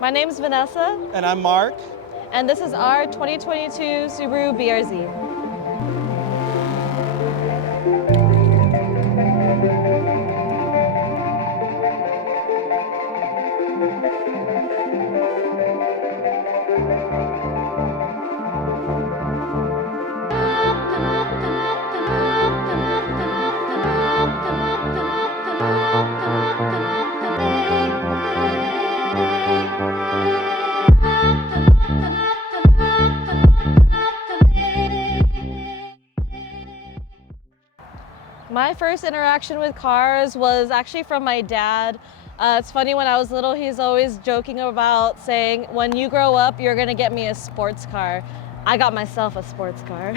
My name's Vanessa, And I'm Mark. and this is our 2022 Subaru BRZ. My first interaction with cars was actually from my dad. It's funny, when I was little, he's always joking about saying, when you grow up, you're gonna get me a sports car. I got myself a sports car.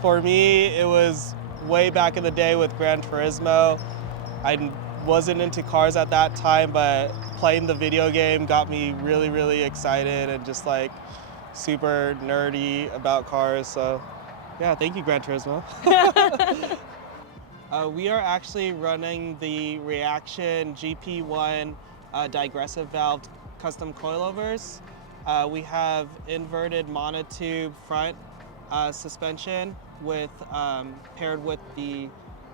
For me, it was way back in the day with Gran Turismo. I wasn't into cars at that time, but playing the video game got me really, really excited and just like super nerdy about cars. So yeah, thank you, Gran Turismo. We are actually running the Reaction GP1 digressive valve custom coilovers. We have inverted monotube front suspension with paired with the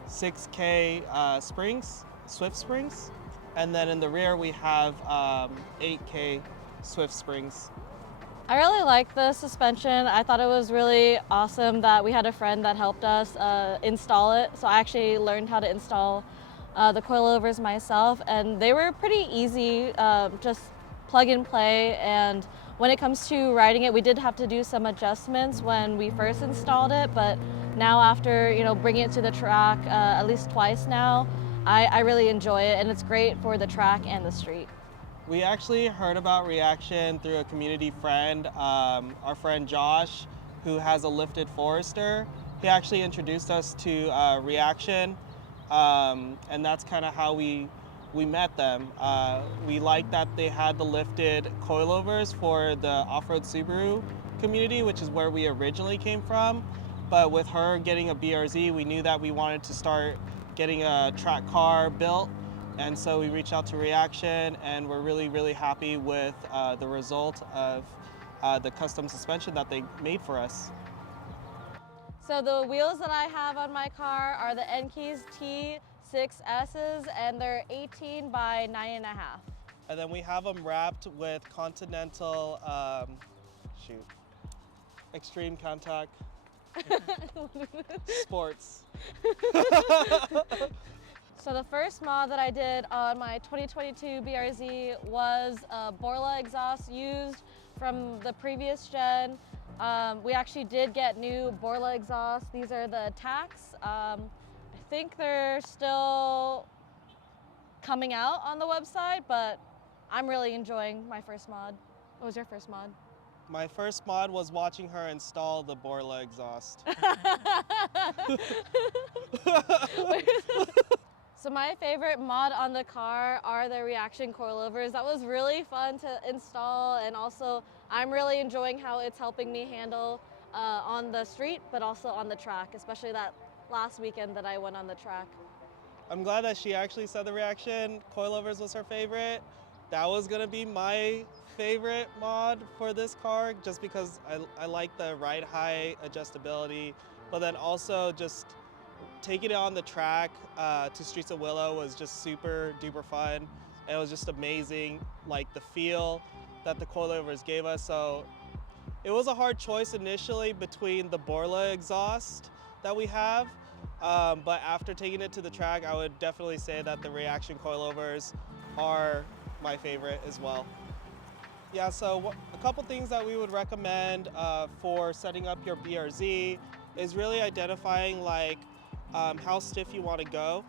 6K springs, Swift springs. And then in the rear we have 8K Swift springs. I really like the suspension. I thought it was really awesome that we had a friend that helped us install it. So I actually learned how to install the coilovers myself, and they were pretty easy, just plug and play. And when it comes to riding it, we did have to do some adjustments when we first installed it, but now after bringing it to the track at least twice now, I really enjoy it, and it's great for the track and the street. We actually heard about Reaction through a community friend, our friend Josh, who has a lifted Forester. He actually introduced us to Reaction, and that's kind of how we met them. We liked that they had the lifted coilovers for the off-road Subaru community, which is where we originally came from. But with her getting a BRZ, we knew that we wanted to start getting a track car built. And so we reached out to Reaction, and we're really, really happy with the result of the custom suspension that they made for us. So the wheels that I have on my car are the Enkei's T6S's, and they're 18 by 9.5. And then we have them wrapped with Continental, Extreme Contact Sports. So the first mod that I did on my 2022 BRZ was a Borla exhaust used from the previous gen. We actually did get new Borla exhausts. These are the Tax. I think they're still coming out on the website, but I'm really enjoying my first mod. What was your first mod? My first mod was watching her install the Borla exhaust. So my favorite mod on the car are the Reaction coilovers. That was really fun to install, and also I'm really enjoying how it's helping me handle on the street, but also on the track, especially that last weekend that I went on the track. I'm glad that she actually said the Reaction coilovers was her favorite. That was gonna be my favorite mod for this car, just because I like the ride height adjustability, but then also just taking it on the track to Streets of Willow was just super duper fun. And it was just amazing, like the feel that the coilovers gave us. So it was a hard choice initially between the Borla exhaust that we have, but after taking it to the track, I would definitely say that the Reaction coilovers are my favorite as well. Yeah, so a couple things that we would recommend for setting up your BRZ is really identifying like how stiff you want to go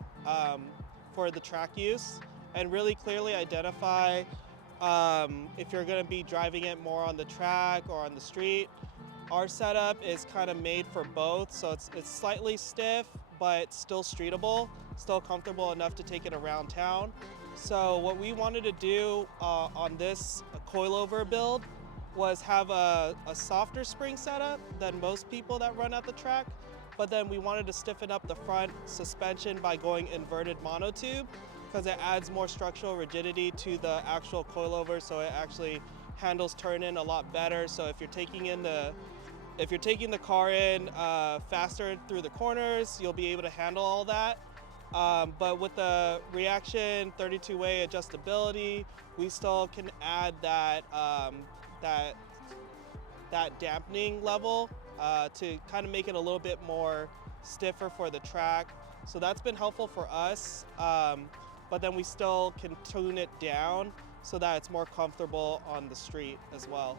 for the track use, and really clearly identify if you're going to be driving it more on the track or on the street. Our setup is kind of made for both, so it's slightly stiff but still streetable, still comfortable enough to take it around town. So what we wanted to do on this coilover build was have a softer spring setup than most people that run at the track, but then we wanted to stiffen up the front suspension by going inverted monotube. because it adds more structural rigidity to the actual coilover, so it actually handles turn in a lot better. So if you're taking the car in faster through the corners, you'll be able to handle all that. But with the reaction 32-way adjustability, we still can add that that dampening level to kind of make it a little bit more stiffer for the track. So that's been helpful for us, but then we still can tune it down so that it's more comfortable on the street as well.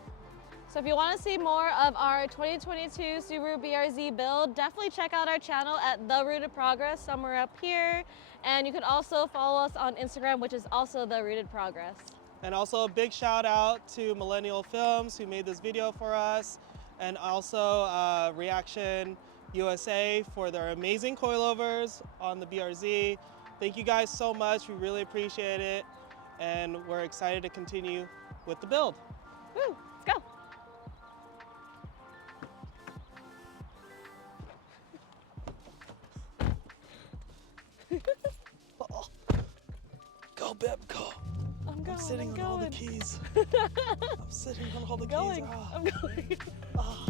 So if you want to see more of our 2022 Subaru BRZ build, definitely check out our channel at The Rooted Progress, somewhere up here. And you can also follow us on Instagram, which is also The Rooted Progress. And also a big shout out to Millennial Filmz, who made this video for us, and also Reaction USA for their amazing coilovers on the BRZ. Thank you guys so much, we really appreciate it, and we're excited to continue with the build. Woo, let's go. Go, Beb, go. I'm sitting on all the keys. I'm sitting on all the keys. I'm going. Ah.